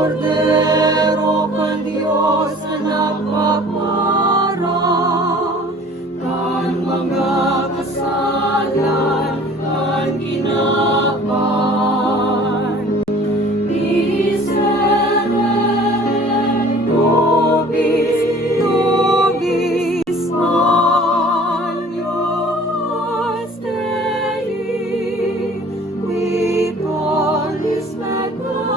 Cordero kan Diyos na nagpapara, kan mga kasalan, kan ginapan. Miserere nobis, nobis Agnus Dei, qui tollis peccatum